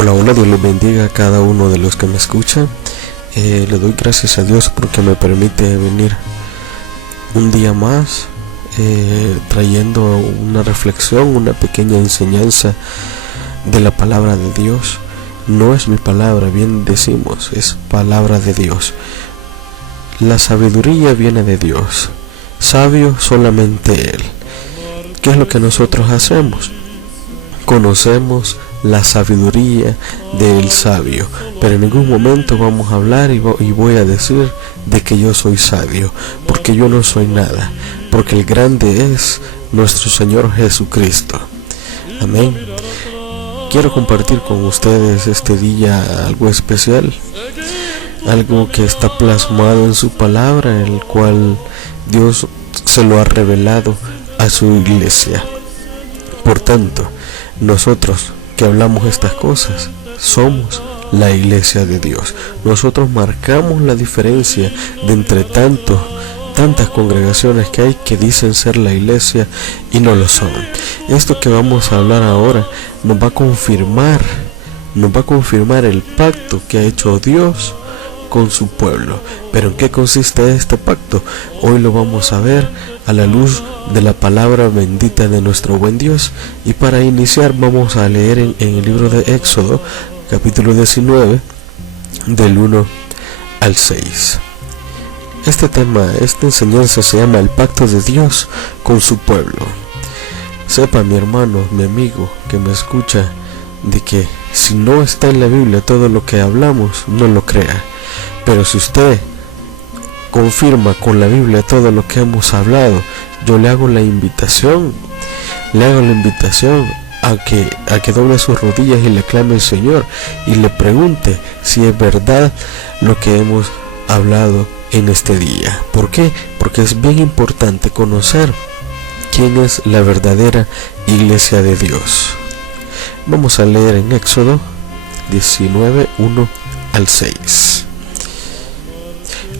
Hola, hola, Dios les bendiga a cada uno de los que me escuchan. Le doy gracias a Dios porque me permite venir un día más trayendo una reflexión, una pequeña enseñanza de la palabra de Dios. No es mi palabra, bien decimos, es palabra de Dios. La sabiduría viene de Dios, sabio solamente Él. ¿Qué es lo que nosotros hacemos? Conocemos la sabiduría del sabio, pero en ningún momento vamos a hablar y voy a decir de que yo soy sabio, porque yo no soy nada, porque el grande es nuestro Señor Jesucristo. Amén. Quiero compartir con ustedes este día algo especial, algo que está plasmado en su palabra, el cual Dios se lo ha revelado a su iglesia. Por tanto, nosotros que hablamos estas cosas somos la iglesia de Dios. Nosotros marcamos la diferencia de entre tantas congregaciones que hay que dicen ser la iglesia y no lo son. Esto que vamos a hablar ahora nos va a confirmar el pacto que ha hecho Dios con su pueblo. Pero ¿en qué consiste este pacto? Hoy lo vamos a ver a la luz de la palabra bendita de nuestro buen Dios. Y para iniciar vamos a leer en el libro de Éxodo, capítulo 19, del 1 al 6. Esta enseñanza se llama el pacto de Dios con su pueblo. Sepa, mi hermano, mi amigo que me escucha, de que si no está en la Biblia todo lo que hablamos, no lo crea. Pero si usted confirma con la Biblia todo lo que hemos hablado, yo le hago la invitación a que doble sus rodillas y le clame al Señor y le pregunte si es verdad lo que hemos hablado en este día. ¿Por qué? Porque es bien importante conocer quién es la verdadera iglesia de Dios. Vamos a leer en Éxodo 19, 1 al 6.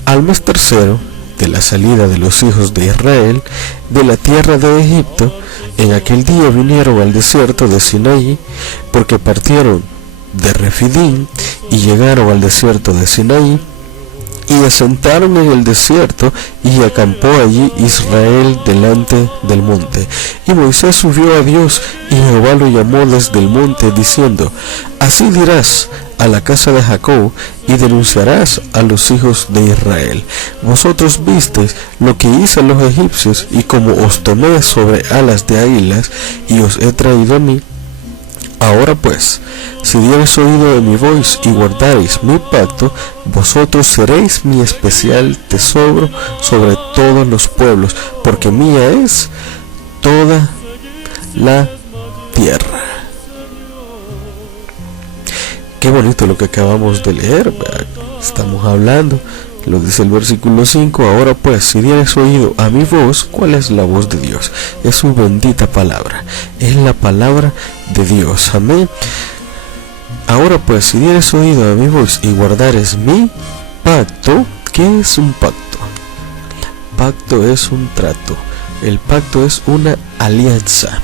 Al mes tercero de la salida de los hijos de Israel de la tierra de Egipto, en aquel día vinieron al desierto de Sinaí, porque partieron de Refidín y llegaron al desierto de Sinaí, y asentaron en el desierto, y acampó allí Israel delante del monte. Y Moisés subió a Dios, y Jehová lo llamó desde el monte, diciendo: Así dirás a la casa de Jacob, y denunciarás a los hijos de Israel: Vosotros visteis lo que hice a los egipcios, y como os tomé sobre alas de águilas, y os he traído a mí. Ahora pues, si diereis oído de mi voz y guardareis mi pacto, vosotros seréis mi especial tesoro sobre todos los pueblos, porque mía es toda la tierra. Qué bonito lo que acabamos de leer. Estamos hablando, lo dice el versículo 5, ahora pues, si dieres oído a mi voz. ¿Cuál es la voz de Dios? Es su bendita palabra, es la palabra de Dios. Amén. Ahora pues, si dieres oído a mi voz y guardares mi pacto. ¿Qué es un pacto? Pacto es un trato. El pacto es una alianza.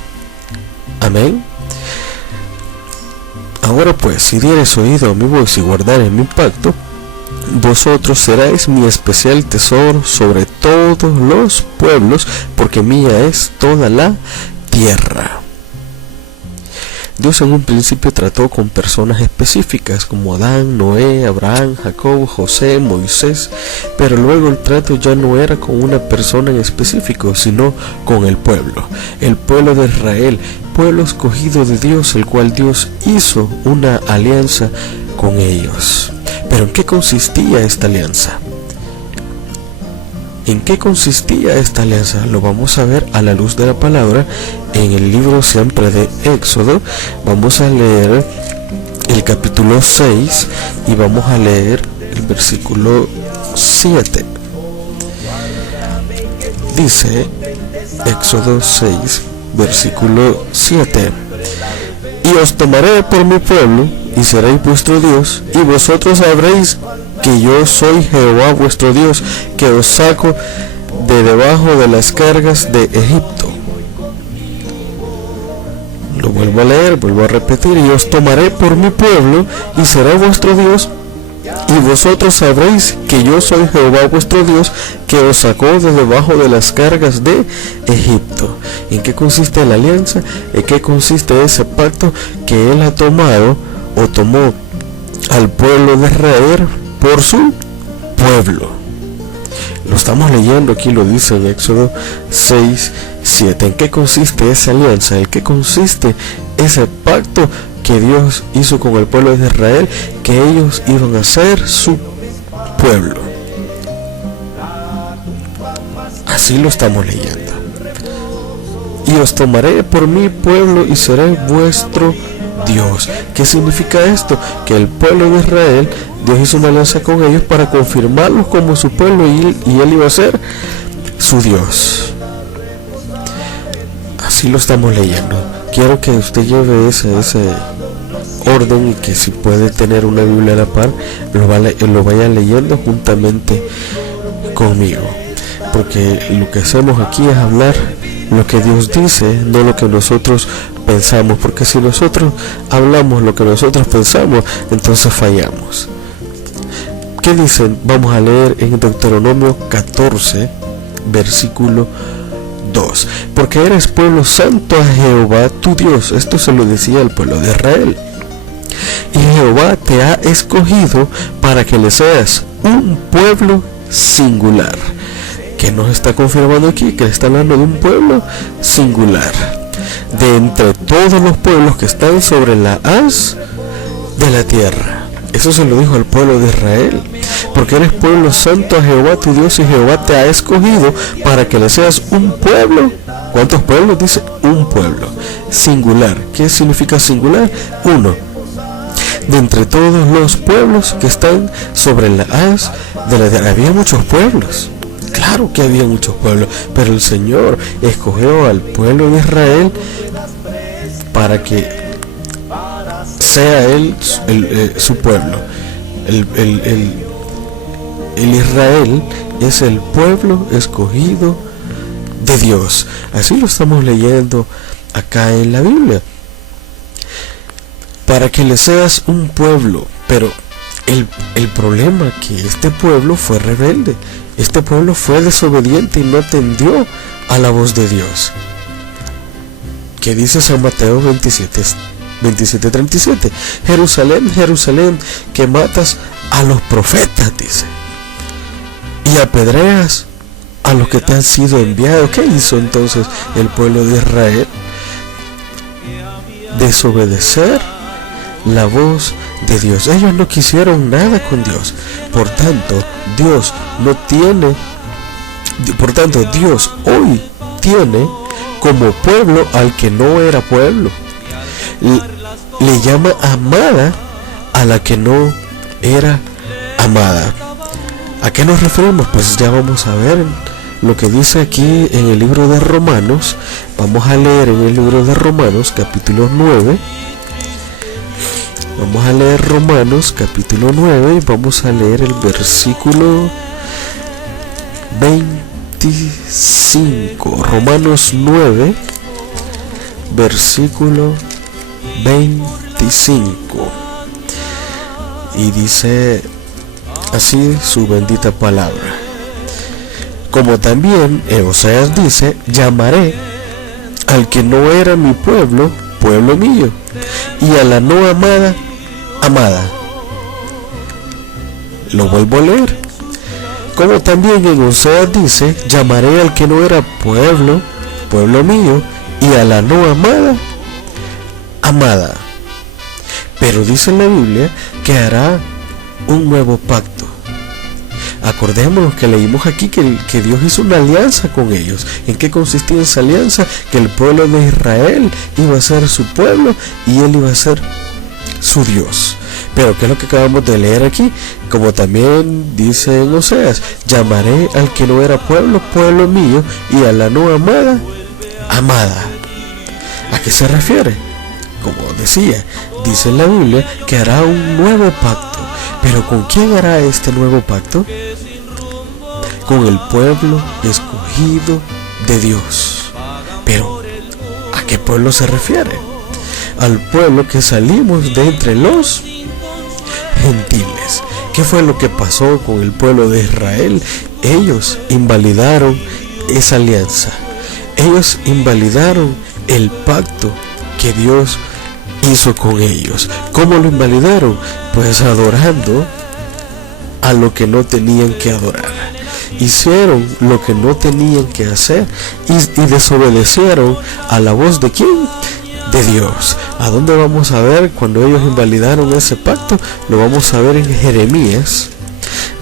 Amén. Ahora pues, si dieres oído a mi voz y guardares mi pacto, vosotros seréis mi especial tesoro sobre todos los pueblos, porque mía es toda la tierra. Dios en un principio trató con personas específicas como Adán, Noé, Abraham, Jacob, José, Moisés, pero luego el trato ya no era con una persona en específico, sino con el pueblo de Israel, pueblo escogido de Dios, el cual Dios hizo una alianza con ellos. ¿Pero en qué consistía esta alianza? ¿En qué consistía esta alianza? Lo vamos a ver a la luz de la palabra en el libro siempre de Éxodo. Vamos a leer el capítulo 6 y vamos a leer el versículo 7. Dice Éxodo 6, versículo 7: Y os tomaré por mi pueblo, y seréis vuestro Dios, y vosotros sabréis que yo soy Jehová vuestro Dios, que os saco de debajo de las cargas de Egipto. Lo vuelvo a leer, vuelvo a repetir: y os tomaré por mi pueblo y seré vuestro Dios, y vosotros sabréis que yo soy Jehová vuestro Dios, que os sacó de debajo de las cargas de Egipto. ¿En qué consiste la alianza? ¿En qué consiste ese pacto que Él ha tomado o tomó al pueblo de Israel por su pueblo? Lo estamos leyendo aquí, lo dice en Éxodo 6:7. ¿En qué consiste esa alianza? ¿En qué consiste ese pacto que Dios hizo con el pueblo de Israel? Que ellos iban a ser su pueblo. Así lo estamos leyendo. Y os tomaré por mi pueblo y seré vuestro Dios. ¿Qué significa esto? Que el pueblo de Israel, Dios hizo una alianza con ellos para confirmarlos como su pueblo, y Él iba a ser su Dios. Así lo estamos leyendo. Quiero que usted lleve ese orden, y que si puede tener una Biblia a la par, lo vaya leyendo juntamente conmigo, porque lo que hacemos aquí es hablar lo que Dios dice, no lo que nosotros pensamos, porque si nosotros hablamos lo que nosotros pensamos, entonces fallamos. ¿Qué dicen? Vamos a leer en Deuteronomio 14, versículo 2. Porque eres pueblo santo a Jehová tu Dios. Esto se lo decía al pueblo de Israel. Y Jehová te ha escogido para que le seas un pueblo singular. ¿Qué nos está confirmando aquí? Que está hablando de un pueblo singular, de entre todos los pueblos que están sobre la haz de la tierra. Eso se lo dijo al pueblo de Israel. Porque eres pueblo santo a Jehová tu Dios, y Jehová te ha escogido para que le seas un pueblo. ¿Cuántos pueblos? Dice un pueblo singular. ¿Qué significa singular? Uno. De entre todos los pueblos que están sobre la haz de la tierra. Había muchos pueblos. Claro que había muchos pueblos, pero el Señor escogió al pueblo de Israel para que sea Él su pueblo. El Israel es el pueblo escogido de Dios. Así lo estamos leyendo acá en la Biblia. Para que le seas un pueblo. Pero el problema es que este pueblo fue rebelde. Este pueblo fue desobediente y no atendió a la voz de Dios. ¿Qué dice San Mateo 27:37? Jerusalén, Jerusalén, que matas a los profetas, dice, y apedreas a los que te han sido enviados. ¿Qué hizo entonces el pueblo de Israel? Desobedecer la voz de Dios. Ellos no quisieron nada con Dios. Por tanto, Dios hoy tiene como pueblo al que no era pueblo. Le llama amada a la que no era amada. ¿A qué nos referimos? Pues ya vamos a ver lo que dice aquí en el libro de Romanos. Vamos a leer en el libro de Romanos capítulo 9. Vamos a leer Romanos capítulo 9 y vamos a leer el versículo 25. Romanos 9, versículo 25. Y dice así su bendita palabra. Como también Oseas dice: llamaré al que no era mi pueblo, pueblo mío, y a la no amada, amada. Lo vuelvo a leer. Como también en Oseas dice: llamaré al que no era pueblo, pueblo mío, y a la no amada, amada. Pero dice en la Biblia que hará un nuevo pacto. Acordémonos que leímos aquí que Dios hizo una alianza con ellos. ¿En qué consistía esa alianza? Que el pueblo de Israel iba a ser su pueblo y Él iba a ser su Dios. Pero ¿qué es lo que acabamos de leer aquí? Como también dice en Oseas: llamaré al que no era pueblo, pueblo mío, y a la no amada, amada. ¿A qué se refiere? Como decía, dice en la Biblia que hará un nuevo pacto. ¿Pero con quién hará este nuevo pacto? Con el pueblo escogido de Dios. Pero ¿a qué pueblo se refiere? al pueblo que salimos de entre los gentiles. ¿Qué fue lo que pasó con el pueblo de Israel? Ellos invalidaron esa alianza. Ellos invalidaron el pacto que Dios hizo con ellos. ¿Cómo lo invalidaron? Pues adorando a lo que no tenían que adorar. Hicieron lo que no tenían que hacer y desobedecieron a la voz de ¿quién? De Dios. ¿A dónde vamos a ver cuando ellos invalidaron ese pacto? Lo vamos a ver en Jeremías.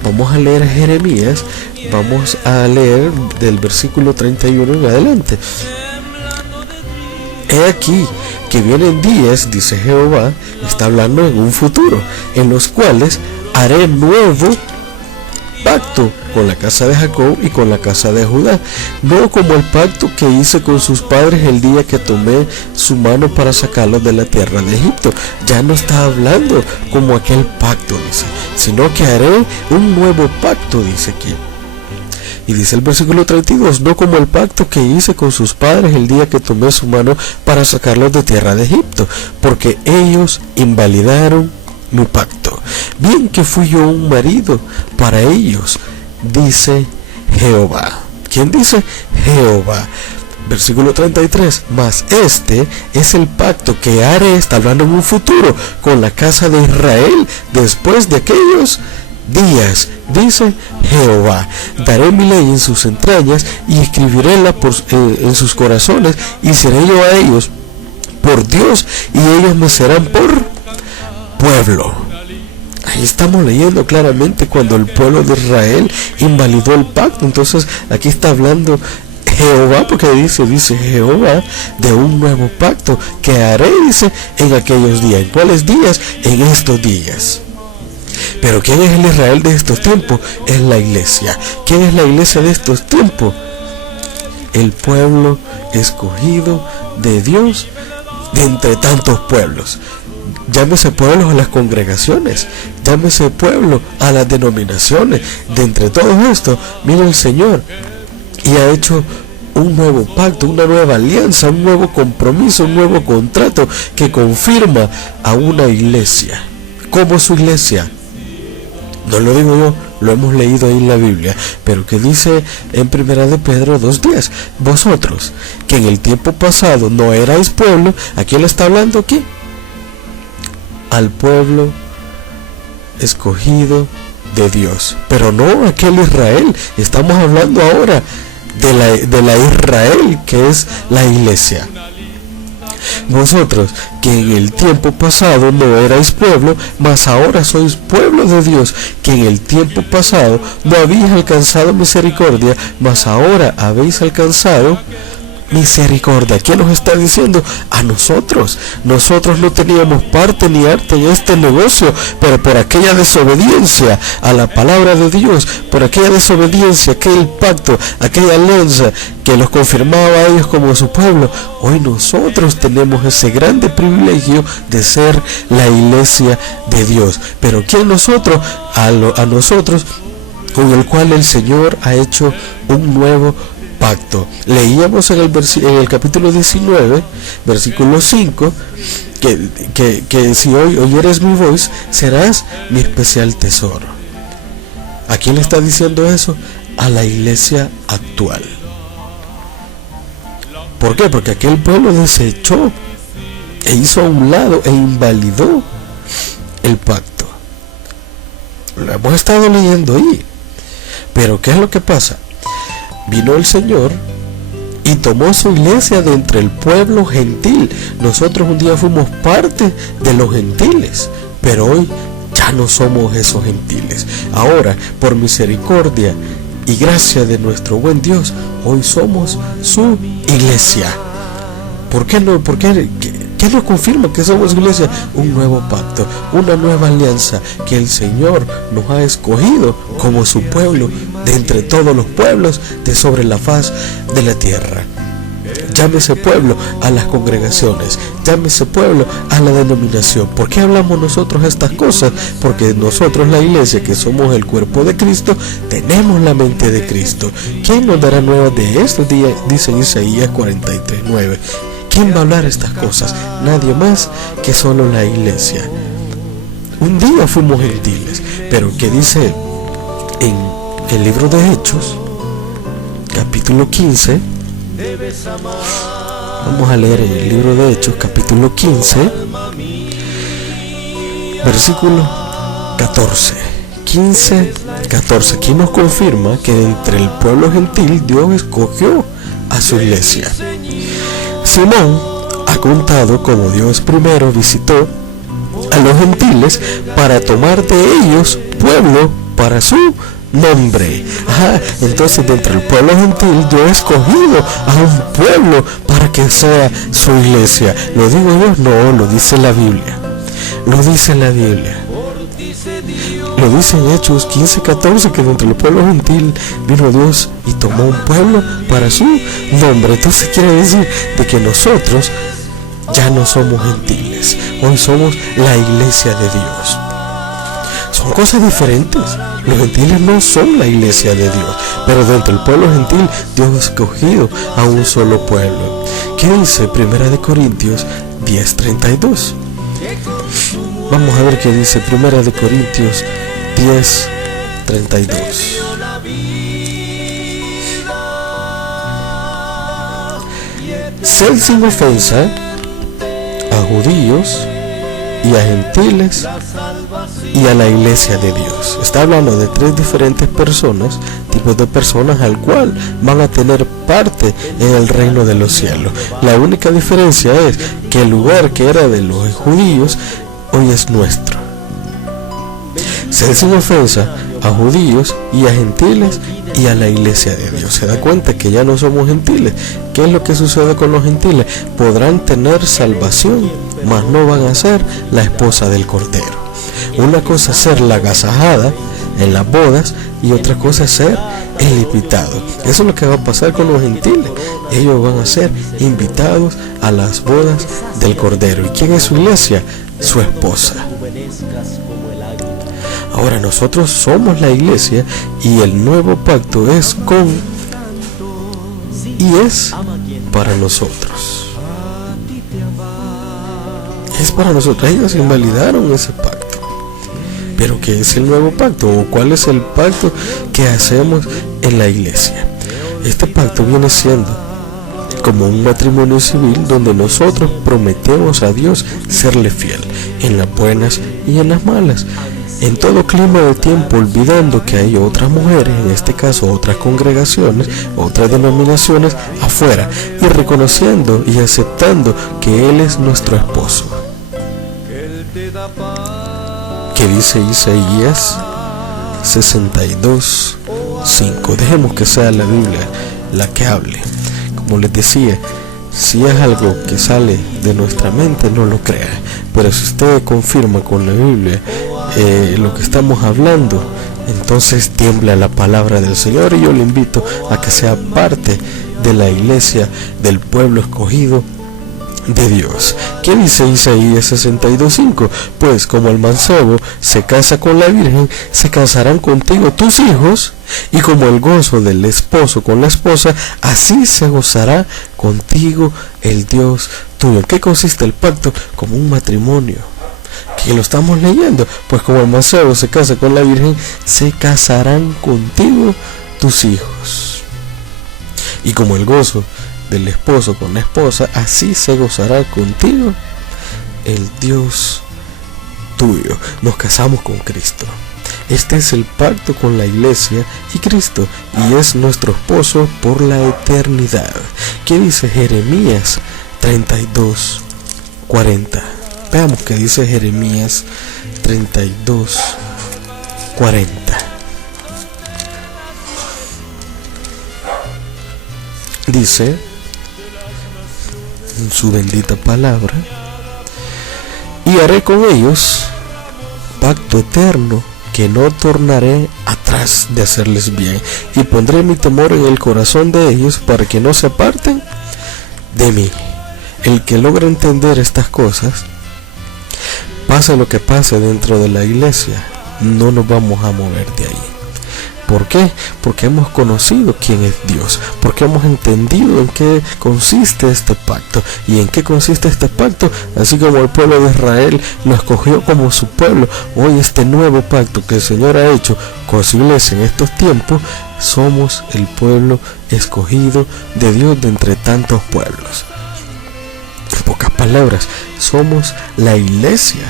Vamos a leer Jeremías. Vamos a leer del versículo 31 en adelante. He aquí que vienen días, dice Jehová, está hablando en un futuro, en los cuales haré nuevo pacto con la casa de Jacob y con la casa de Judá, no como el pacto que hice con sus padres el día que tomé su mano para sacarlos de la tierra de Egipto. Ya no está hablando como aquel pacto, dice, sino que haré un nuevo pacto, dice aquí. Y dice el versículo 32, no como el pacto que hice con sus padres el día que tomé su mano para sacarlos de tierra de Egipto, porque ellos invalidaron mi pacto. Bien que fui yo un marido para ellos, dice Jehová. ¿Quién dice? Jehová. Versículo 33, mas este es el pacto que haré, está hablando en un futuro, con la casa de Israel después de aquellos días, dice Jehová. Daré mi ley en sus entrañas y escribiréla en sus corazones, y seré yo a ellos por Dios y ellos me serán por pueblo. Ahí estamos leyendo claramente cuando el pueblo de Israel invalidó el pacto. Entonces aquí está hablando Jehová, porque dice Jehová, de un nuevo pacto que haré, dice, en aquellos días. ¿En cuáles días? En estos días. Pero ¿quién es el Israel de estos tiempos? Es la iglesia. ¿Quién es la iglesia de estos tiempos? El pueblo escogido de Dios de entre tantos pueblos. Llámese pueblos a las congregaciones, llámese pueblo a las denominaciones. De entre todo esto, mira el Señor y ha hecho un nuevo pacto, una nueva alianza, un nuevo compromiso, un nuevo contrato que confirma a una iglesia. ¿Cómo su iglesia? No lo digo yo, lo hemos leído ahí en la Biblia, pero que dice en 1 de Pedro 2:10, vosotros que en el tiempo pasado no erais pueblo, ¿a quién le está hablando aquí? Al pueblo escogido de Dios, pero no aquel Israel. Estamos hablando ahora de la Israel que es la iglesia. Vosotros que en el tiempo pasado no erais pueblo, mas ahora sois pueblo de Dios, que en el tiempo pasado no habéis alcanzado misericordia, mas ahora habéis alcanzado misericordia. ¿Quién nos está diciendo? A nosotros. Nosotros no teníamos parte ni arte en este negocio, pero por aquella desobediencia a la palabra de Dios, por aquella desobediencia, aquel pacto, aquella alianza que los confirmaba a ellos como su pueblo, hoy nosotros tenemos ese grande privilegio de ser la iglesia de Dios. Pero ¿quién nosotros? A nosotros con el cual el Señor ha hecho un nuevo pacto. Leíamos en el capítulo 19, versículo 5, que si hoy oyeres mi voz, serás mi especial tesoro. ¿A quién le está diciendo eso? A la iglesia actual. ¿Por qué? Porque aquel pueblo desechó e hizo a un lado e invalidó el pacto. Lo hemos estado leyendo ahí. Pero ¿qué es lo que pasa? Vino el Señor y tomó su iglesia de entre el pueblo gentil. Nosotros un día fuimos parte de los gentiles, pero hoy ya no somos esos gentiles. Ahora, por misericordia y gracia de nuestro buen Dios, hoy somos su iglesia. ¿Por qué no? ¿Qué nos confirma que somos iglesia? Un nuevo pacto, una nueva alianza que el Señor nos ha escogido como su pueblo de entre todos los pueblos de sobre la faz de la tierra. Llámese pueblo a las congregaciones, llámese pueblo a la denominación. ¿Por qué hablamos nosotros estas cosas? Porque nosotros, la iglesia, que somos el cuerpo de Cristo, tenemos la mente de Cristo. ¿Quién nos dará nuevas de estos días? Dice Isaías 43:9. ¿Quién va a hablar estas cosas? Nadie más que solo la iglesia. Un día fuimos gentiles, pero ¿qué dice en el libro de Hechos, capítulo 15? Vamos a leer el libro de Hechos, capítulo 15, versículo 14. 15, 14. Aquí nos confirma que entre el pueblo gentil Dios escogió a su iglesia. Simón ha contado cómo Dios primero visitó a los gentiles para tomar de ellos pueblo para su nombre. Entonces dentro del pueblo gentil Dios ha escogido a un pueblo para que sea su iglesia. ¿Lo digo yo? No, lo dice la Biblia. Lo dice la Biblia. Lo dice en Hechos 15, 14, que dentro del pueblo gentil vino Dios y tomó un pueblo para su nombre. Entonces quiere decir de que nosotros ya no somos gentiles. Hoy somos la iglesia de Dios. Son cosas diferentes. Los gentiles no son la iglesia de Dios, pero dentro del pueblo gentil Dios ha escogido a un solo pueblo. ¿Qué dice 1 Corintios 10:32? Vamos a ver qué dice 1 Corintios 10:32. Sed sin ofensa a judíos y a gentiles y a la iglesia de Dios. Está hablando de tres diferentes personas, tipos de personas al cual van a tener parte en el reino de los cielos. La única diferencia es que el lugar que era de los judíos hoy es nuestro. Sed sin ofensa a judíos y a gentiles y a la iglesia de Dios. Se da cuenta que ya no somos gentiles. ¿Qué es lo que sucede con los gentiles? Podrán tener salvación, mas no van a ser la esposa del Cordero. Una cosa es ser la agasajada en las bodas y otra cosa es ser el invitado. Eso es lo que va a pasar con los gentiles. Ellos van a ser invitados a las bodas del Cordero. ¿Y quién es su iglesia? Su esposa. Ahora nosotros somos la iglesia y el nuevo pacto es para nosotros. Es para nosotros. Ellos invalidaron ese pacto. Pero ¿qué es el nuevo pacto? ¿O cuál es el pacto que hacemos en la iglesia? Este pacto viene siendo como un matrimonio civil donde nosotros prometemos a Dios serle fiel en las buenas y en las malas, en todo clima de tiempo, olvidando que hay otras mujeres, en este caso otras congregaciones, otras denominaciones afuera, y reconociendo y aceptando que Él es nuestro esposo. ¿Qué dice Isaías 62:5? Dejemos que sea la Biblia la que hable. Como les decía, si es algo que sale de nuestra mente, no lo crea. Pero si usted confirma con la Biblia lo que estamos hablando, entonces tiembla la palabra del Señor, y yo le invito a que sea parte de la iglesia del pueblo escogido de Dios. ¿Qué dice Isaías 62:5? Pues como el mancebo se casa con la virgen, se casarán contigo tus hijos, y como el gozo del esposo con la esposa, así se gozará contigo el Dios tuyo. ¿En qué consiste el pacto? Como un matrimonio, que lo estamos leyendo. Pues como el mancebo se casa con la virgen, se casarán contigo tus hijos, y como el gozo del esposo con la esposa, así se gozará contigo el Dios tuyo. Nos casamos con Cristo. Este es el pacto con la iglesia y Cristo, y es nuestro esposo por la eternidad. ¿Qué dice Jeremías 32:40? Veamos qué dice Jeremías 32:40. Dice en su bendita palabra: y haré con ellos pacto eterno, que no tornaré atrás de hacerles bien, y pondré mi temor en el corazón de ellos, para que no se aparten de mí. El que logra entender estas cosas, pase lo que pase dentro de la iglesia, no nos vamos a mover de ahí. ¿Por qué? Porque hemos conocido quién es Dios, porque hemos entendido en qué consiste este pacto. ¿Y en qué consiste este pacto? Así como el pueblo de Israel lo escogió como su pueblo, hoy este nuevo pacto que el Señor ha hecho con su iglesia en estos tiempos, somos el pueblo escogido de Dios de entre tantos pueblos. En pocas palabras, somos la iglesia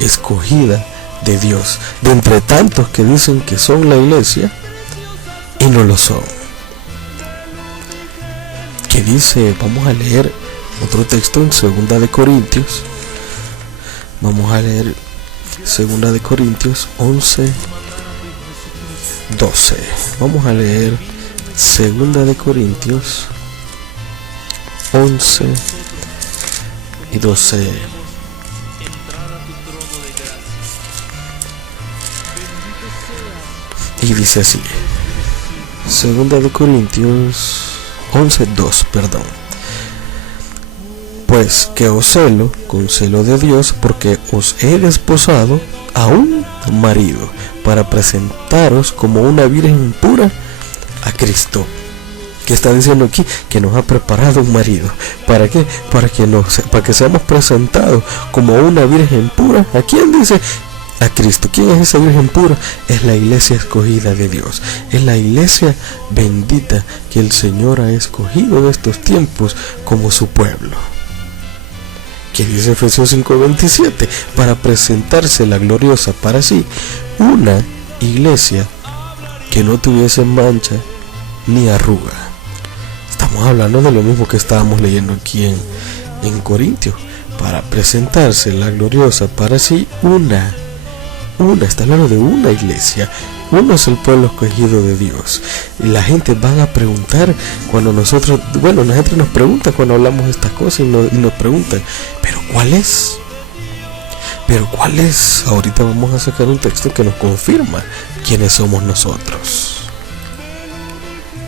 escogida de Dios, de entre tantos que dicen que son la iglesia y no lo son. Que dice, vamos a leer otro texto en 2 de Corintios. Vamos a leer 2 de Corintios 11, 12. Vamos a leer 2 de Corintios 11 y 12. Y dice así, 2 de Corintios 11:2, perdón. Pues que os celo con celo de Dios, porque os he desposado a un marido, para presentaros como una virgen pura a Cristo. ¿Qué está diciendo aquí? Que nos ha preparado un marido. ¿Para qué? Para que seamos presentados como una virgen pura. ¿A quién dice? A Cristo. ¿Quién es esa virgen pura? Es la iglesia escogida de Dios. Es la iglesia bendita que el Señor ha escogido en estos tiempos como su pueblo. ¿Qué dice Efesios 5:27? Para presentarse la gloriosa para sí, una iglesia que no tuviese mancha ni arruga. Estamos hablando de lo mismo que estábamos leyendo aquí en Corintios. Para presentarse la gloriosa para sí, está hablando de una iglesia. Uno es el pueblo escogido de Dios. Y la gente va a preguntar cuando nosotros, la gente nos pregunta cuando hablamos de estas cosas y nos preguntan, ¿pero cuál es? ¿Pero cuál es? Ahorita vamos a sacar un texto que nos confirma quiénes somos nosotros.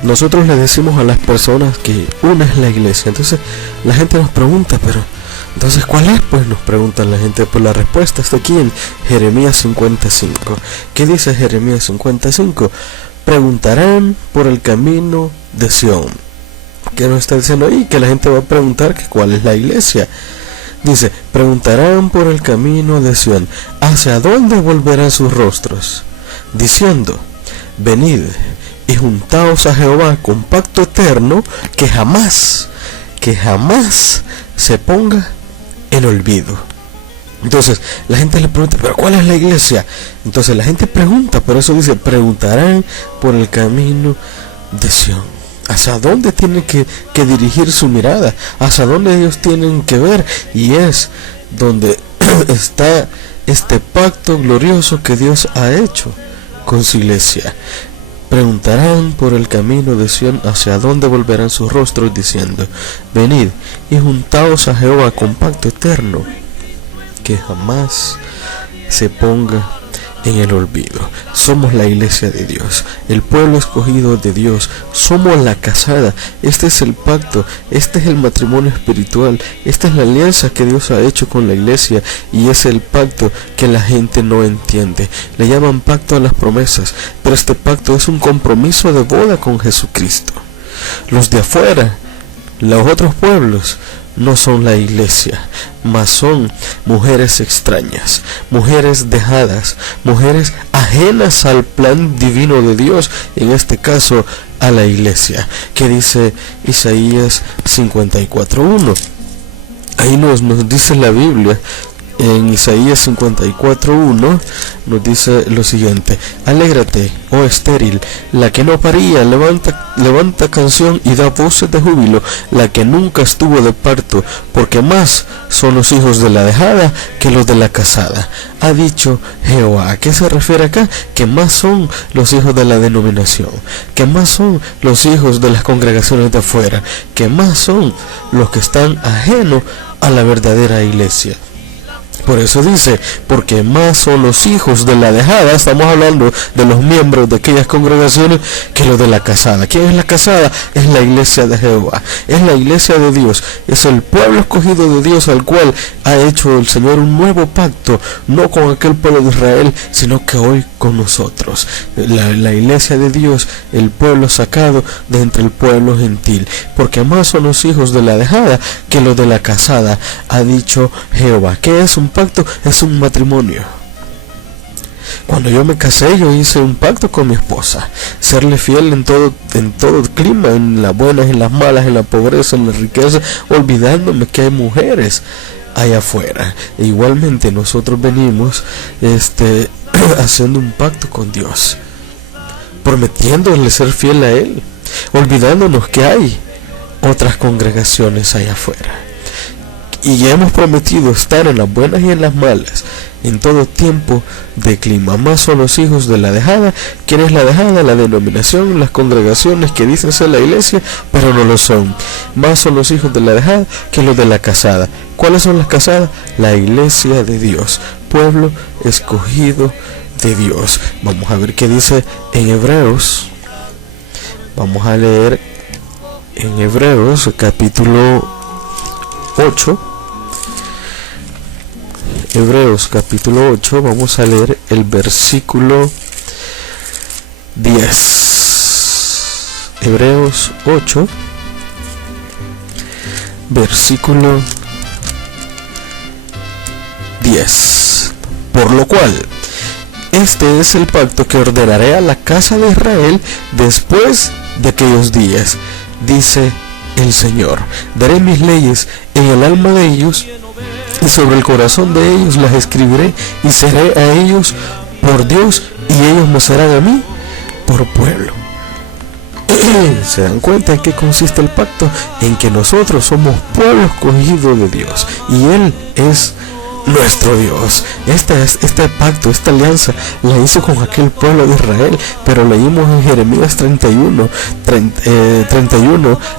Nosotros le decimos a las personas que una es la iglesia. Entonces la gente nos pregunta, pero entonces ¿cuál es? Pues nos preguntan la gente. Pues la respuesta está aquí en Jeremías 55. ¿Qué dice Jeremías 55? Preguntarán por el camino de Sión. ¿Qué nos está diciendo ahí? Que la gente va a preguntar que cuál es la iglesia. Dice, preguntarán por el camino de Sión, ¿hacia dónde volverán sus rostros? Diciendo, venid y juntaos a Jehová con pacto eterno que jamás se ponga en olvido. Entonces la gente le pregunta, ¿pero cuál es la iglesia? Entonces la gente pregunta, por eso dice, preguntarán por el camino de Sión. ¿Hacia dónde tienen que dirigir su mirada? ¿Hacia dónde ellos tienen que ver? Y es donde está este pacto glorioso que Dios ha hecho con su iglesia. Preguntarán por el camino de Sión, hacia dónde volverán sus rostros, diciendo, venid y juntaos a Jehová con pacto eterno que jamás se ponga en el olvido. Somos la iglesia de Dios, el pueblo escogido de Dios, somos la casada. Este es el pacto, este es el matrimonio espiritual, esta es la alianza que Dios ha hecho con la iglesia, y es el pacto que la gente no entiende. Le llaman pacto a las promesas, pero este pacto es un compromiso de boda con Jesucristo. Los de afuera, los otros pueblos, no son la iglesia, mas son mujeres extrañas, mujeres dejadas, mujeres ajenas al plan divino de Dios, en este caso a la iglesia. Que dice Isaías 54:1. Ahí nos dice la Biblia, en Isaías 54:1 nos dice lo siguiente: alégrate, oh estéril, la que no paría, levanta canción y da voces de júbilo, la que nunca estuvo de parto, porque más son los hijos de la dejada que los de la casada, ha dicho Jehová. ¿A qué se refiere acá? Que más son los hijos de la denominación, que más son los hijos de las congregaciones de afuera, que más son los que están ajenos a la verdadera iglesia. Por eso dice, porque más son los hijos de la dejada, estamos hablando de los miembros de aquellas congregaciones, que los de la casada. ¿Quién es la casada? Es la iglesia de Jehová, es la iglesia de Dios, es el pueblo escogido de Dios, al cual ha hecho el Señor un nuevo pacto, no con aquel pueblo de Israel, sino que hoy con nosotros. La iglesia de Dios, el pueblo sacado de entre el pueblo gentil, porque más son los hijos de la dejada que los de la casada, ha dicho Jehová. ¿Qué es un pacto? Es un matrimonio. Cuando yo me casé, yo hice un pacto con mi esposa, serle fiel en todo clima, en las buenas, en las malas, en la pobreza, en la riqueza, olvidándome que hay mujeres allá afuera. E igualmente nosotros venimos haciendo un pacto con Dios, prometiéndole ser fiel a Él, olvidándonos que hay otras congregaciones allá afuera. Y ya hemos prometido estar en las buenas y en las malas, en todo tiempo de clima. Más son los hijos de la dejada. ¿Quién es la dejada? La denominación, las congregaciones que dicen ser la iglesia, pero no lo son. Más son los hijos de la dejada que los de la casada. ¿Cuáles son las casadas? La iglesia de Dios, pueblo escogido de Dios. Vamos a ver qué dice en Hebreos. Vamos a leer en Hebreos capítulo 8. Hebreos capítulo 8, vamos a leer el versículo 10. Hebreos 8, versículo 10. Por lo cual, este es el pacto que ordenaré a la casa de Israel después de aquellos días, dice el Señor. Daré mis leyes en el alma de ellos, y sobre el corazón de ellos las escribiré, y seré a ellos por Dios, y ellos me serán a mí por pueblo. ¿Se dan cuenta en qué consiste el pacto? En que nosotros somos pueblo escogido de Dios, y Él es nuestro Dios. Este pacto, esta alianza la hizo con aquel pueblo de Israel, pero leímos en Jeremías 31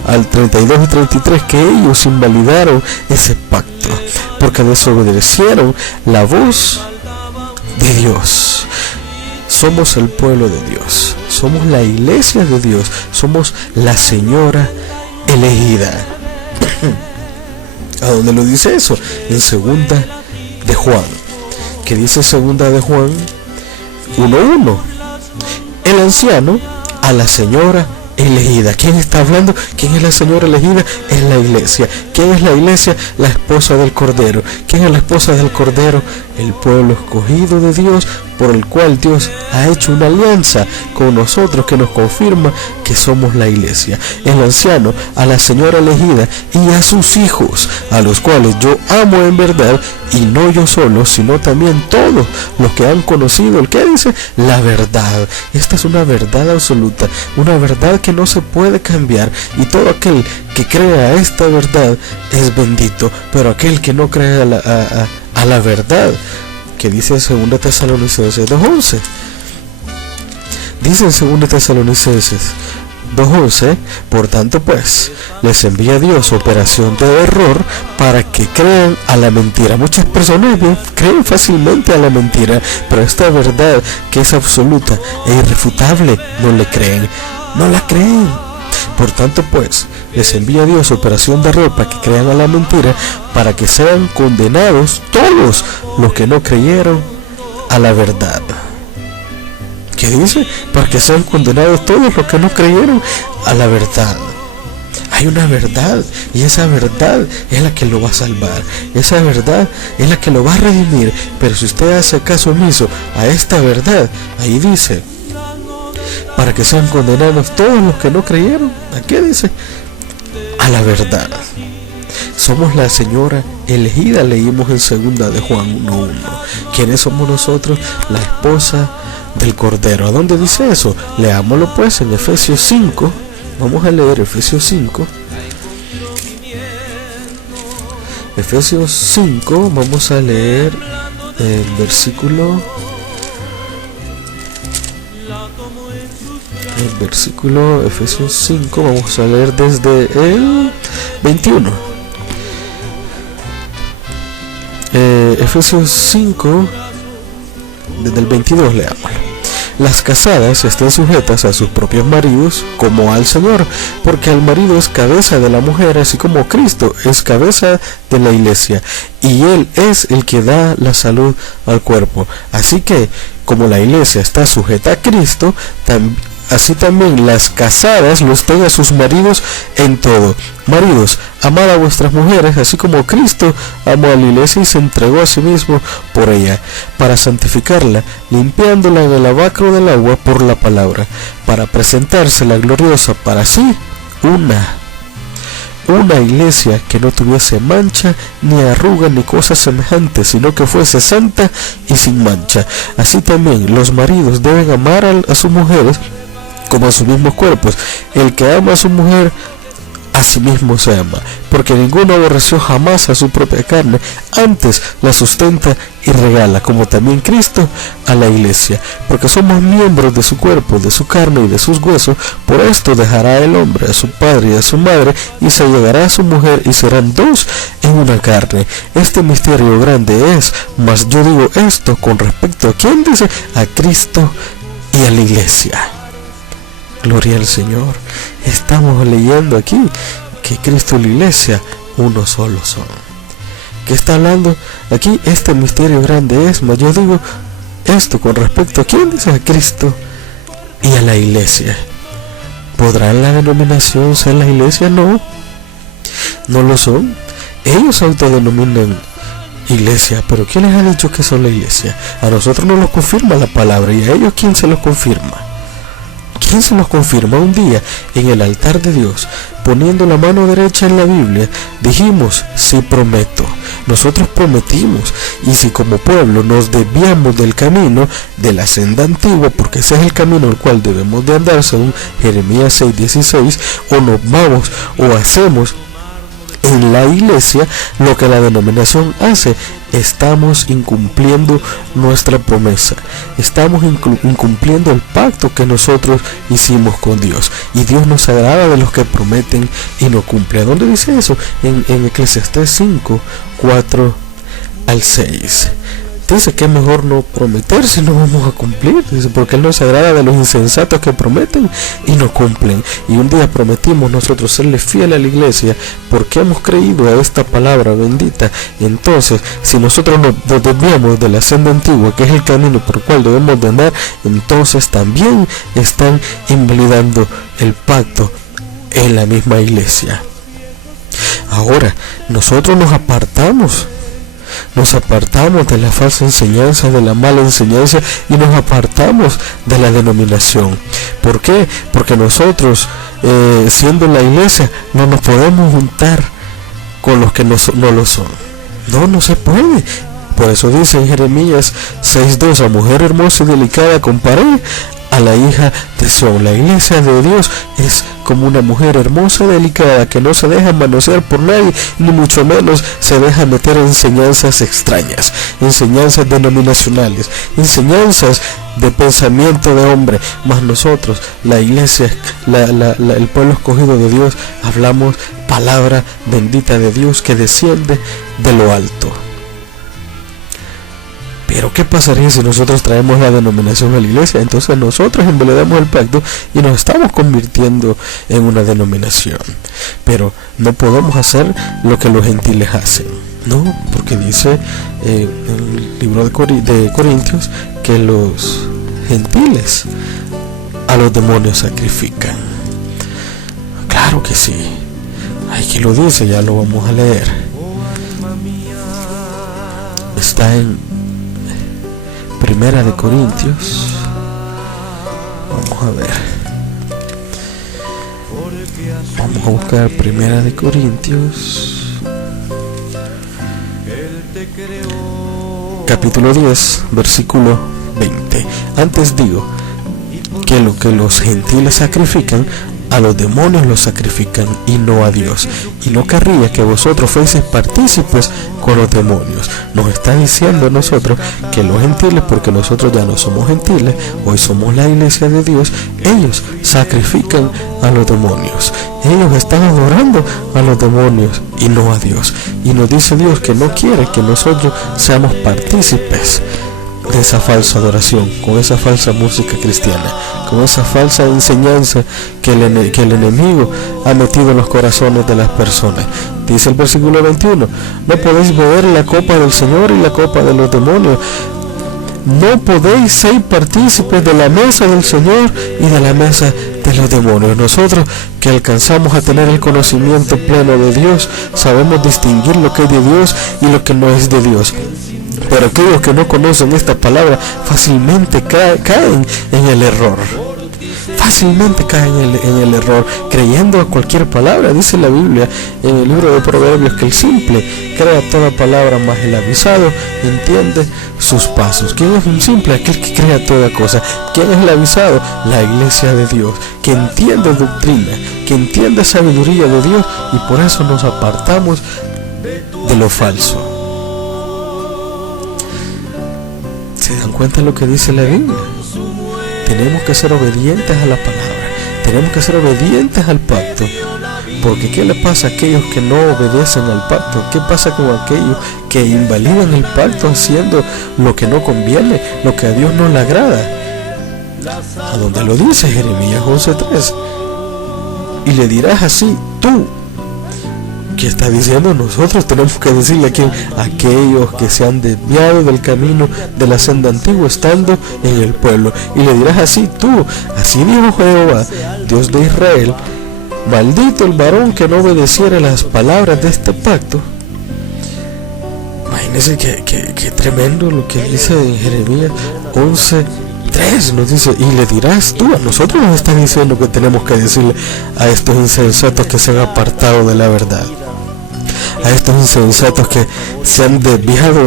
al 32 y 33 que ellos invalidaron ese pacto porque desobedecieron la voz de Dios. Somos el pueblo de Dios, somos la iglesia de Dios, somos la señora elegida. ¿A dónde lo dice eso? En segunda de Juan, que dice segunda de Juan 1:1, el anciano a la señora elegida. ¿Quién está hablando? ¿Quién es la señora elegida? Es la iglesia. ¿Quién es la iglesia? La esposa del Cordero. ¿Quién es la esposa del Cordero? El pueblo escogido de Dios, por el cual Dios ha hecho una alianza con nosotros que nos confirma que somos la iglesia. El anciano a la señora elegida y a sus hijos, a los cuales yo amo en verdad, y no yo solo, sino también todos los que han conocido, ¿el qué dice? La verdad. Esta es una verdad absoluta, una verdad que no se puede cambiar, y todo aquel que crea esta verdad es bendito, pero aquel que no cree a la verdad, que dice en 2 Tesalonicenses 2:11, dice en 2 Tesalonicenses 2:11, por tanto pues, les envía Dios operación de error para que crean a la mentira. Muchas personas creen fácilmente a la mentira, pero esta verdad que es absoluta e irrefutable, no le creen, no la creen. Por tanto pues, les envía Dios operación de error para que crean a la mentira, para que sean condenados todos los que no creyeron a la verdad. ¿Qué dice? Para que sean condenados todos los que no creyeron a la verdad. Hay una verdad, y esa verdad es la que lo va a salvar, esa verdad es la que lo va a redimir. Pero si usted hace caso omiso a esta verdad, ahí dice, para que sean condenados todos los que no creyeron. ¿A qué dice? A la verdad. Somos la señora elegida, leímos en segunda de Juan 1:1. ¿Quiénes somos nosotros? La esposa del Cordero. ¿A dónde dice eso? Leámoslo pues en Efesios 5. Vamos a leer Efesios 5. Efesios 5, vamos a leer el versículo Efesios 5, vamos a leer desde el 21. Efesios 5, desde el 22 leamos. Las casadas estén sujetas a sus propios maridos como al Señor, porque el marido es cabeza de la mujer, así como Cristo es cabeza de la iglesia, y Él es el que da la salud al cuerpo. Así que, como la iglesia está sujeta a Cristo, así también las casadas lo estén a sus maridos en todo. Maridos, amad a vuestras mujeres, así como Cristo amó a la iglesia y se entregó a sí mismo por ella, para santificarla, limpiándola en el lavacro del agua por la palabra, para presentársela gloriosa para sí, una iglesia que no tuviese mancha, ni arruga, ni cosa semejante, sino que fuese santa y sin mancha. Así también los maridos deben amar a sus mujeres como a sus mismos cuerpos. El que ama a su mujer, a sí mismo se ama, porque ninguno aborreció jamás a su propia carne, antes la sustenta y regala, como también Cristo a la iglesia, porque somos miembros de su cuerpo, de su carne y de sus huesos. Por esto dejará el hombre a su padre y a su madre, y se llegará a su mujer, y serán dos en una carne. Este misterio grande es, mas yo digo esto con respecto a quién, dice, a Cristo y a la iglesia. Gloria al Señor. Estamos leyendo aquí que Cristo y la iglesia uno solo son. ¿Qué está hablando aquí? Este misterio grande es, mas yo digo esto con respecto a quién, dice, a Cristo y a la iglesia. ¿Podrán la denominación ser la iglesia? No, no lo son. Ellos autodenominan iglesia, pero ¿quién les ha dicho que son la iglesia? A nosotros nos lo confirma la palabra, y a ellos ¿quién se los confirma? ¿Quién se nos confirma? Un día en el altar de Dios, poniendo la mano derecha en la Biblia, dijimos, sí prometo. Nosotros prometimos, y si como pueblo nos desviamos del camino de la senda antigua, porque ese es el camino el cual debemos de andar según Jeremías 6:16, o nos vamos o hacemos en la iglesia lo que la denominación hace, estamos incumpliendo nuestra promesa, estamos incumpliendo el pacto que nosotros hicimos con Dios, y Dios no se agrada de los que prometen y no cumplen. ¿Dónde dice eso? En Eclesiastés 5, 4 al 6. Dice que es mejor no prometer si no vamos a cumplir. Dice, porque Él no se agrada de los insensatos que prometen y no cumplen. Y un día prometimos nosotros serle fiel a la iglesia porque hemos creído a esta palabra bendita. Entonces, si nosotros nos desviamos de la senda antigua, que es el camino por el cual debemos de andar, entonces también están invalidando el pacto en la misma iglesia. Ahora, nosotros nos apartamos de la falsa enseñanza, de la mala enseñanza, y nos apartamos de la denominación. ¿Por qué? Porque nosotros, siendo la iglesia, no nos podemos juntar con los que no lo son. No se puede. Por eso dice en Jeremías 6:2, a mujer hermosa y delicada comparé a la hija de Sión. La iglesia de Dios es como una mujer hermosa y delicada que no se deja manosear por nadie, ni mucho menos se deja meter en enseñanzas extrañas, enseñanzas denominacionales, enseñanzas de pensamiento de hombre. Mas nosotros, la iglesia, el pueblo escogido de Dios, hablamos palabra bendita de Dios que desciende de lo alto. Pero ¿qué pasaría si nosotros traemos la denominación a la iglesia? Entonces nosotros enveledamos el pacto y nos estamos convirtiendo en una denominación. Pero no podemos hacer lo que los gentiles hacen, ¿no? Porque dice en el libro de Corintios que los gentiles a los demonios sacrifican. Claro que sí. Aquí lo dice, ya lo vamos a leer. Está en Primera de Corintios. Vamos a ver. Vamos a buscar Primera de Corintios, capítulo 10, versículo 20. Antes digo que lo que los gentiles sacrifican, a los demonios los sacrifican y no a Dios, y no querría que vosotros fueseis partícipes con los demonios. Nos está diciendo a nosotros que los gentiles, porque nosotros ya no somos gentiles, hoy somos la iglesia de Dios, ellos sacrifican a los demonios, ellos están adorando a los demonios y no a Dios, y nos dice Dios que no quiere que nosotros seamos partícipes de esa falsa adoración, con esa falsa música cristiana, con esa falsa enseñanza que el enemigo ha metido en los corazones de las personas. Dice el versículo 21, no podéis beber la copa del Señor y la copa de los demonios. No podéis ser partícipes de la mesa del Señor y de la mesa de los demonios. Nosotros que alcanzamos a tener el conocimiento pleno de Dios, sabemos distinguir lo que es de Dios y lo que no es de Dios. Pero aquellos que no conocen esta palabra fácilmente caen en el error. Fácilmente caen en el error, creyendo a cualquier palabra. Dice la Biblia en el libro de Proverbios que el simple crea toda palabra, mas el avisado entiende sus pasos. ¿Quién es un simple? Aquel que crea toda cosa. ¿Quién es el avisado? La iglesia de Dios, que entiende doctrina, que entiende sabiduría de Dios, y por eso nos apartamos de lo falso. ¿Se dan cuenta de lo que dice la Biblia? Tenemos que ser obedientes a la palabra, tenemos que ser obedientes al pacto, porque ¿qué le pasa a aquellos que no obedecen al pacto? ¿Qué pasa con aquellos que invalidan el pacto haciendo lo que no conviene, lo que a Dios no le agrada? A donde lo dice Jeremías 11:3, y le dirás así, tú, que está diciendo, nosotros tenemos que decirle a quien, aquellos que se han desviado del camino de la senda antigua estando en el pueblo, y le dirás así, tú, así dijo Jehová, Dios de Israel, maldito el varón que no obedeciera las palabras de este pacto. Imagínense que tremendo lo que dice en Jeremías 11:3, nos dice, y le dirás tú, a nosotros nos está diciendo que tenemos que decirle a estos insensatos que se han apartado de la verdad, a estos insensatos que se han desviado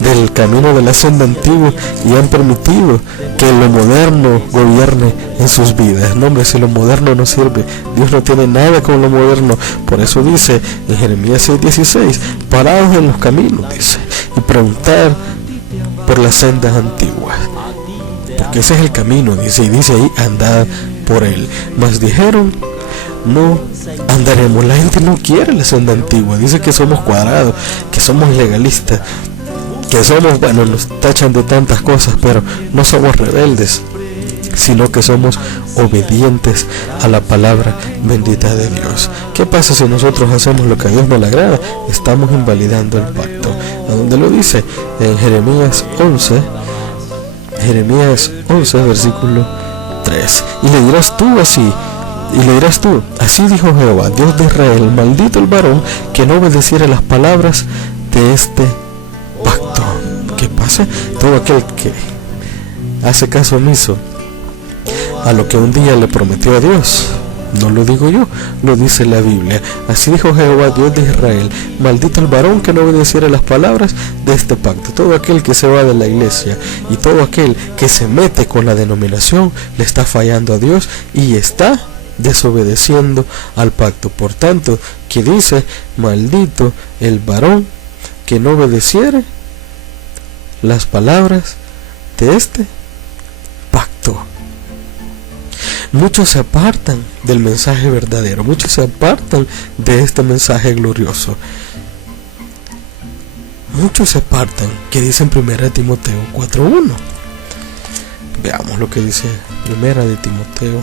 del camino de la senda antigua y han permitido que lo moderno gobierne en sus vidas. No, hombre, si lo moderno no sirve, Dios no tiene nada con lo moderno. Por eso dice en Jeremías 6:16, parados en los caminos, dice, y preguntar por las sendas antiguas, porque ese es el camino, dice, y dice ahí, andad por él. Mas dijeron, no andaremos. La gente no quiere la senda antigua, dice que somos cuadrados, que somos legalistas, que somos, bueno, nos tachan de tantas cosas, pero no somos rebeldes, sino que somos obedientes a la palabra bendita de Dios. ¿Qué pasa si nosotros hacemos lo que a Dios no le agrada? Estamos invalidando el pacto. ¿A dónde lo dice? En Jeremías 11, versículo 3. Y le dirás tú así, así dijo Jehová, Dios de Israel, maldito el varón que no obedeciera las palabras de este pacto. ¿Qué pasa? Todo aquel que hace caso omiso a lo que un día le prometió a Dios. No lo digo yo, lo dice la Biblia. Así dijo Jehová, Dios de Israel, maldito el varón que no obedeciera las palabras de este pacto. Todo aquel que se va de la iglesia y todo aquel que se mete con la denominación le está fallando a Dios y está desobedeciendo al pacto. Por tanto, que dice, maldito el varón que no obedeciere las palabras de este pacto. Muchos se apartan del mensaje verdadero, muchos se apartan de este mensaje glorioso. Muchos se apartan, que dice en 1 Timoteo 4:1. Veamos lo que dice 1 Timoteo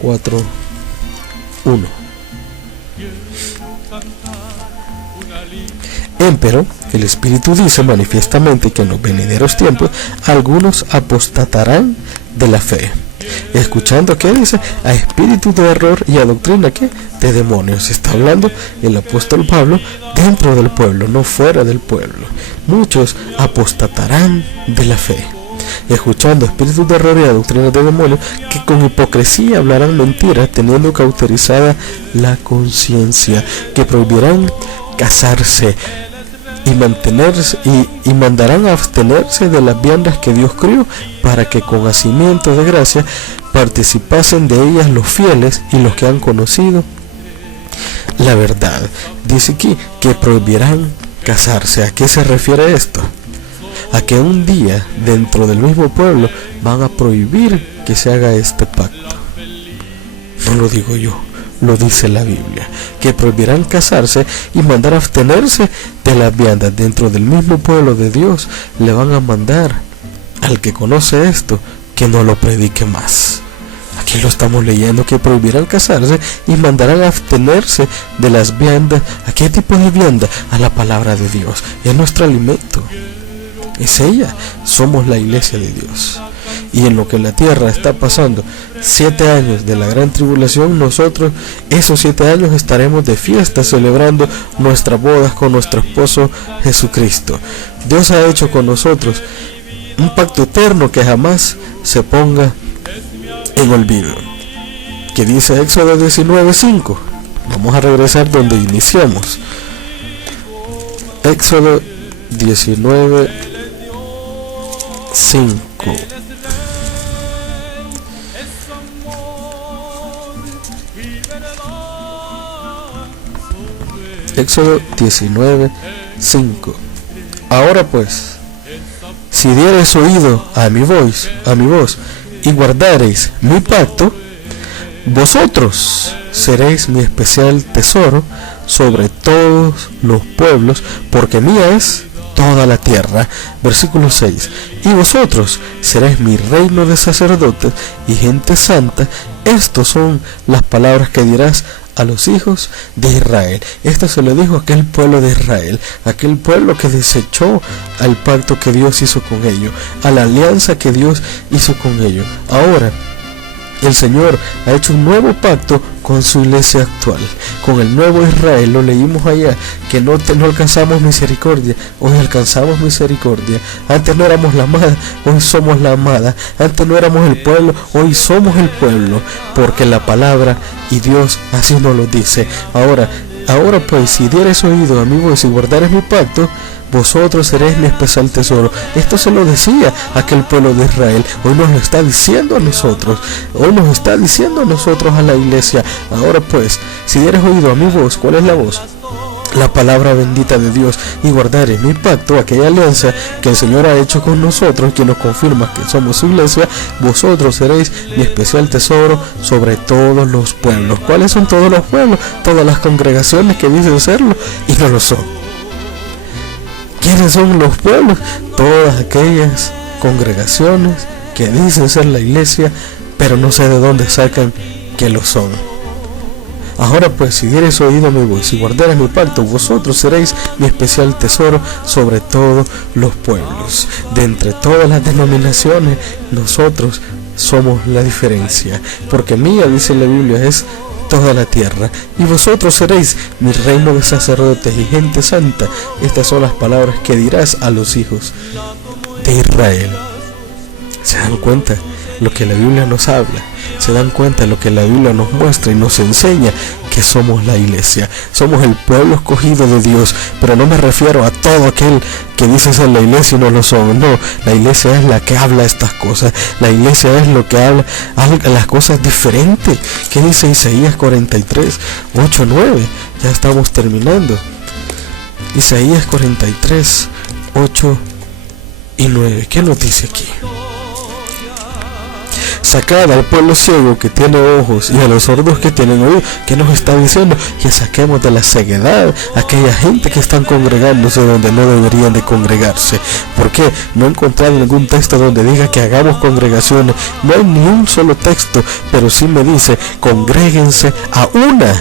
4:1. Empero el Espíritu dice manifiestamente que en los venideros tiempos algunos apostatarán de la fe, escuchando, ¿qué dice? A espíritus de error y a doctrina, ¿qué? De demonios. Está hablando el apóstol Pablo dentro del pueblo, no fuera del pueblo. Muchos apostatarán de la fe, escuchando espíritus de error y a doctrina de demonios, que con hipocresía hablarán mentiras, teniendo cauterizada la conciencia, que prohibirán casarse y mandarán a abstenerse de las viandas que Dios crió, para que con hacimiento de gracia participasen de ellas los fieles y los que han conocido la verdad. Dice aquí que prohibirán casarse. ¿A qué se refiere esto? A que un día dentro del mismo pueblo van a prohibir que se haga este pacto. No lo digo yo, lo dice la Biblia, que prohibirán casarse y mandar a abstenerse de las viandas. Dentro del mismo pueblo de Dios le van a mandar al que conoce esto que no lo predique más. Aquí lo estamos leyendo, que prohibirán casarse y mandarán a abstenerse de las viandas. ¿A qué tipo de vianda? A la palabra de Dios. Es nuestro alimento, es ella. Somos la iglesia de Dios. Y en lo que la tierra está pasando 7 años de la gran tribulación, nosotros esos 7 años estaremos de fiesta celebrando nuestras bodas con nuestro esposo Jesucristo. Dios ha hecho con nosotros un pacto eterno que jamás se ponga en olvido, que dice Éxodo 19:5. Vamos a regresar donde iniciamos. Éxodo 19:5. Éxodo 19:5. Ahora pues, si diereis oído a mi voz y guardareis mi pacto, vosotros seréis mi especial tesoro sobre todos los pueblos, porque mía es toda la tierra. Versículo 6. Y vosotros seréis mi reino de sacerdotes y gente santa. Estas son las palabras que dirás a los hijos de Israel. Esto se lo dijo a aquel pueblo de Israel, aquel pueblo que desechó al pacto que Dios hizo con ellos, a la alianza que Dios hizo con ellos. Ahora el Señor ha hecho un nuevo pacto con su iglesia actual, con el nuevo Israel. Lo leímos allá, que no alcanzamos misericordia, hoy alcanzamos misericordia. Antes no éramos la amada, hoy somos la amada. Antes no éramos el pueblo, hoy somos el pueblo, porque la palabra y Dios así nos lo dice. Ahora pues, si dieres oído a mi voz y guardares mi pacto, vosotros seréis mi especial tesoro. Esto se lo decía a aquel pueblo de Israel. Hoy nos lo está diciendo a nosotros. Hoy nos está diciendo a nosotros, a la iglesia. Ahora pues, si dieres oído a mi voz, ¿cuál es la voz? La palabra bendita de Dios, y guardaréis mi pacto, aquella alianza que el Señor ha hecho con nosotros, que nos confirma que somos su iglesia. Vosotros seréis mi especial tesoro sobre todos los pueblos. ¿Cuáles son todos los pueblos? Todas las congregaciones que dicen serlo y no lo son. ¿Quiénes son los pueblos? Todas aquellas congregaciones que dicen ser la iglesia, pero no sé de dónde sacan que lo son. Ahora pues, si diereis oído a mi voz y guardareis mi pacto, vosotros seréis mi especial tesoro sobre todos los pueblos. De entre todas las denominaciones, nosotros somos la diferencia, porque mía, dice la Biblia, es toda la tierra, y vosotros seréis mi reino de sacerdotes y gente santa. Estas son las palabras que dirás a los hijos de Israel. ¿Se dan cuenta lo que la Biblia nos habla? ¿Se dan cuenta lo que la Biblia nos muestra y nos enseña? Que somos la iglesia, somos el pueblo escogido de Dios. Pero no me refiero a todo aquel que dice ser la iglesia y no lo son. No, la iglesia es la que habla estas cosas. La iglesia es lo que habla las cosas diferentes. ¿Qué dice Isaías 43, 8, 9? Ya estamos terminando. Isaías 43, 8 y 9. ¿Qué nos dice aquí? Sacad al pueblo ciego que tiene ojos y a los sordos que tienen oídos. ¿Qué nos está diciendo? Que saquemos de la ceguedad a aquella gente que están congregándose donde no deberían de congregarse. ¿Por qué? No he encontrado ningún texto donde diga que hagamos congregaciones. No hay ni un solo texto, pero sí me dice, congréguense a una.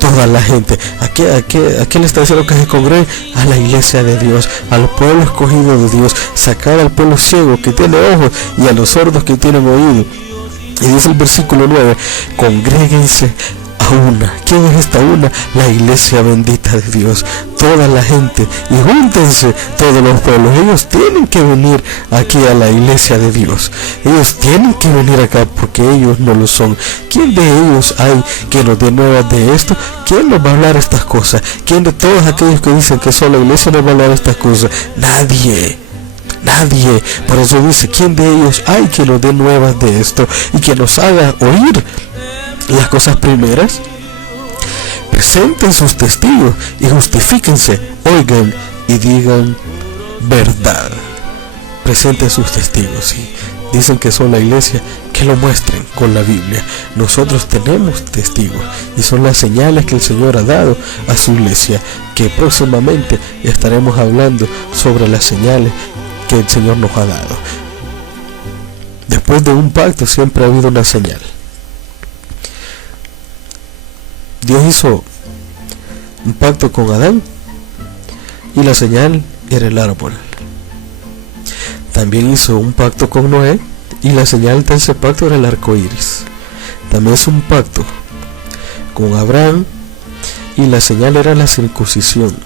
Toda la gente. ¿A qué le está diciendo que se congregue? A la iglesia de Dios, al pueblo escogido de Dios. Sacar al pueblo ciego que tiene ojos y a los sordos que tienen oído. Y dice el versículo 9, congréguense a una. ¿Quién es esta una? La iglesia bendita de Dios. Toda la gente, y júntense todos los pueblos. Ellos tienen que venir aquí a la iglesia de Dios. Ellos tienen que venir acá porque ellos no lo son. ¿Quién de ellos hay que nos dé nuevas de esto? ¿Quién nos va a hablar estas cosas? ¿Quién de todos aquellos que dicen que son la iglesia nos va a hablar estas cosas? Nadie. Nadie. Por eso dice, ¿quién de ellos hay que nos dé nuevas de esto y que nos haga oír las cosas primeras? Presenten sus testigos y justifíquense, oigan y digan verdad. Presenten sus testigos, sí. Dicen que son la iglesia, que lo muestren con la Biblia. Nosotros tenemos testigos y son las señales que el Señor ha dado a su iglesia, que próximamente estaremos hablando sobre las señales que el Señor nos ha dado. Después de un pacto siempre ha habido una señal. Dios hizo un pacto con Adán y la señal era el árbol. También hizo un pacto con Noé y la señal de ese pacto era el arco iris. También hizo un pacto con Abraham y la señal era la circuncisión.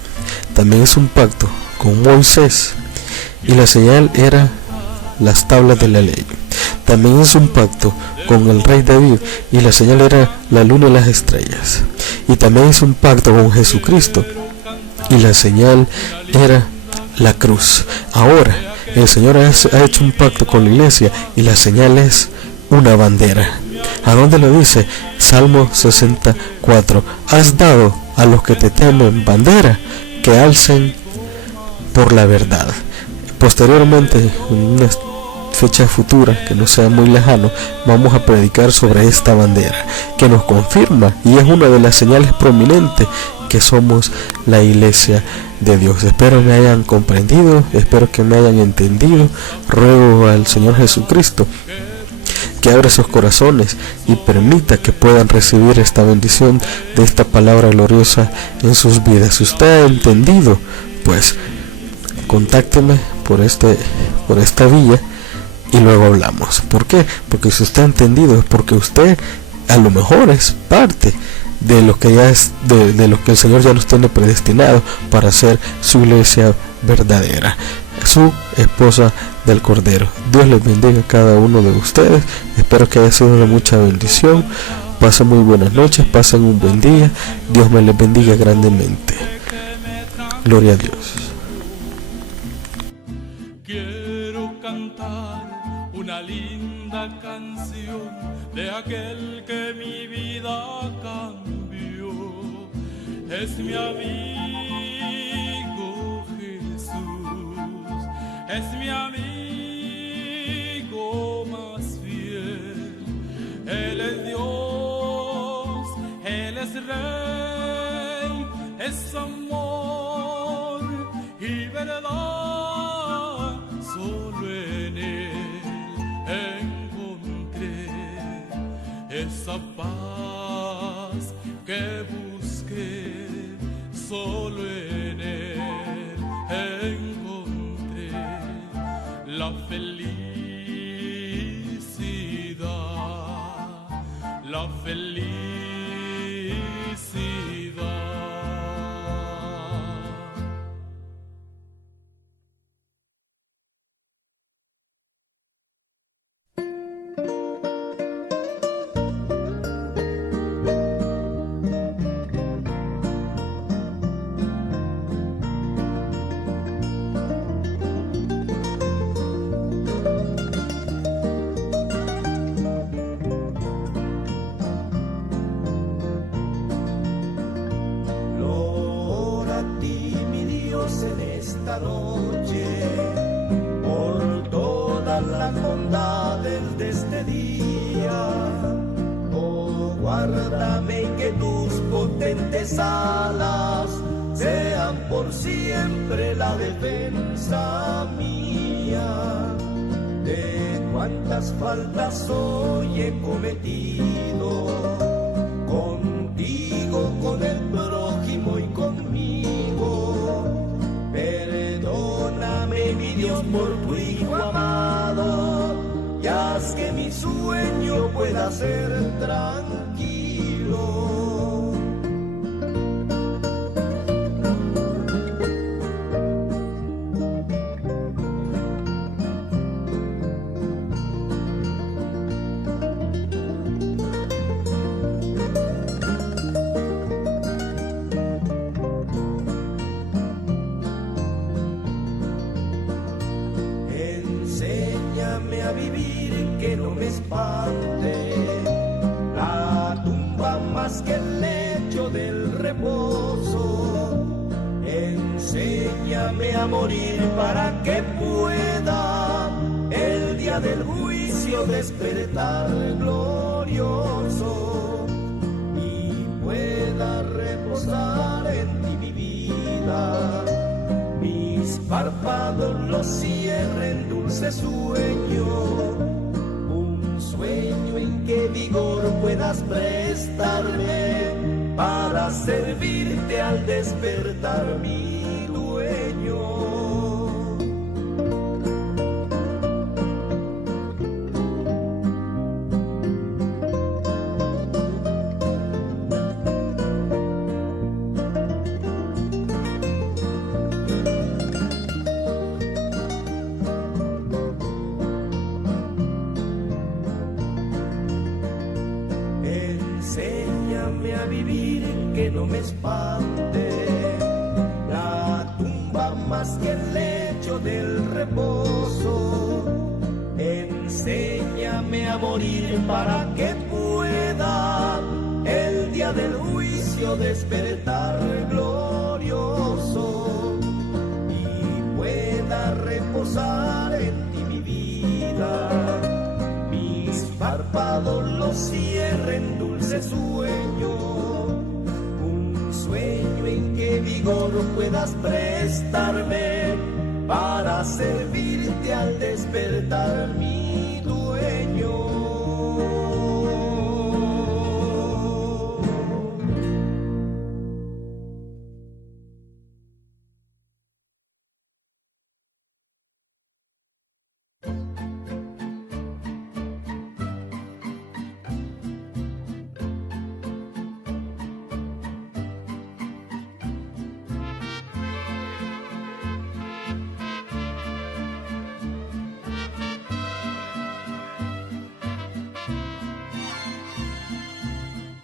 También hizo un pacto con Moisés y la señal era las tablas de la ley. También hizo un pacto con el rey David y la señal era la luna y las estrellas. Y también hizo un pacto con Jesucristo y la señal era la cruz. Ahora el Señor ha hecho un pacto con la iglesia y la señal es una bandera. ¿A dónde lo dice? Salmo 64. Has dado a los que te temen bandera que alcen por la verdad. Posteriormente, en una fecha futura que no sea muy lejano, vamos a predicar sobre esta bandera que nos confirma y es una de las señales prominentes que somos la iglesia de Dios. Espero me hayan comprendido, espero que me hayan entendido. Ruego al Señor Jesucristo que abra sus corazones y permita que puedan recibir esta bendición de esta palabra gloriosa en sus vidas. Si usted ha entendido, pues contácteme por esta vía y luego hablamos. ¿Por qué? Porque si usted ha entendido es porque usted a lo mejor es parte de lo que ya es de lo que el Señor ya nos tiene predestinado para ser su iglesia verdadera, su esposa del Cordero. Dios les bendiga a cada uno de ustedes. Espero que haya sido de mucha bendición. Pasen muy buenas noches, pasen un buen día. Dios me les bendiga grandemente. Gloria a Dios. Quiero cantar una linda canción de aquel que mi vida cambió. Es mi amigo Jesús, es mi amigo más fiel. Él es Dios, Él es Rey, es amor y verdad. Solo en Él encontré esa paz que busqué. Solo en Él encontré la felicidad, la felicidad. Esta noche por todas las bondades de este día. Oh, guárdame y que tus potentes alas sean por siempre la defensa mía. De cuantas faltas hoy he cometido, contigo, con el prójimo y conmigo. Perdóname, mi Dios, por tu Hijo amado, y haz que mi sueño pueda ser tranquilo. lecho del reposo. Enséñame a morir para que pueda el día del juicio despertar glorioso y pueda reposar en ti mi vida. Mis párpados los cierren dulce sueño, un sueño en que vigor puedas prestarme para servirte al despertar mi dueño. Enséñame a vivir, que no me espante la tumba más que el lecho del reposo. Enséñame a morir para que pueda el día del juicio despertar glorioso y pueda reposar en ti mi vida. Mis párpados los cierren dulce sueño, un sueño en que vigor puedas prestarme para servirte al despertar mi dueño.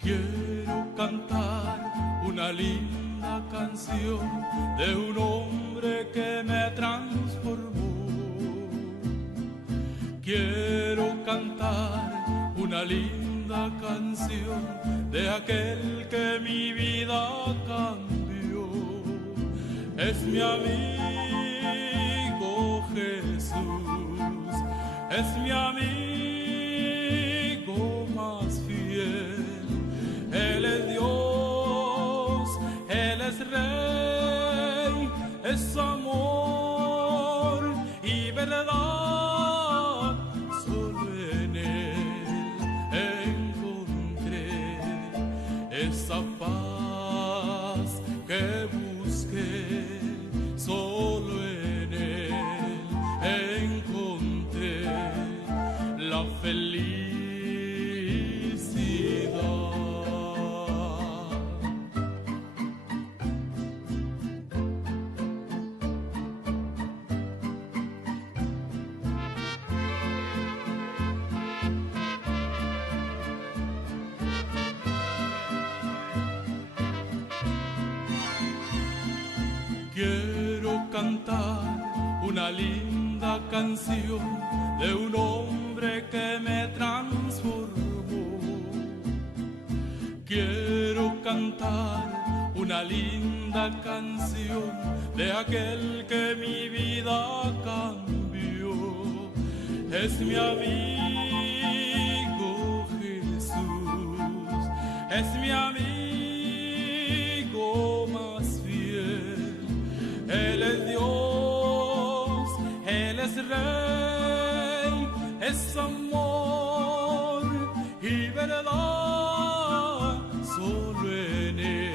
Quiero cantar una linda canción de un hombre que me transformó. Quiero cantar una linda canción de aquel que mi vida cambió. Es mi amigo Jesús, es mi amigo más fiel. Él es Dios, Él es Rey, es amor y verdad. Solo en Él encontré esa paz que busqué. Solo en Él encontré la felicidad. Quiero cantar una linda canción de un hombre que me transformó. Quiero cantar una linda canción de aquel que mi vida cambió. Es mi amigo Jesús, es mi amigo más fiel. Él es Dios, Él es Rey, es amor y verdad. Solo en Él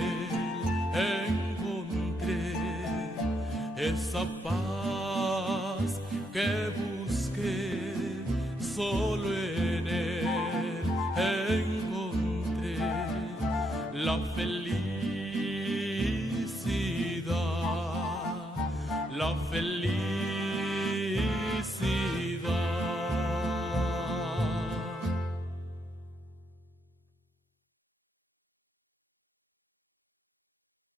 encontré esa paz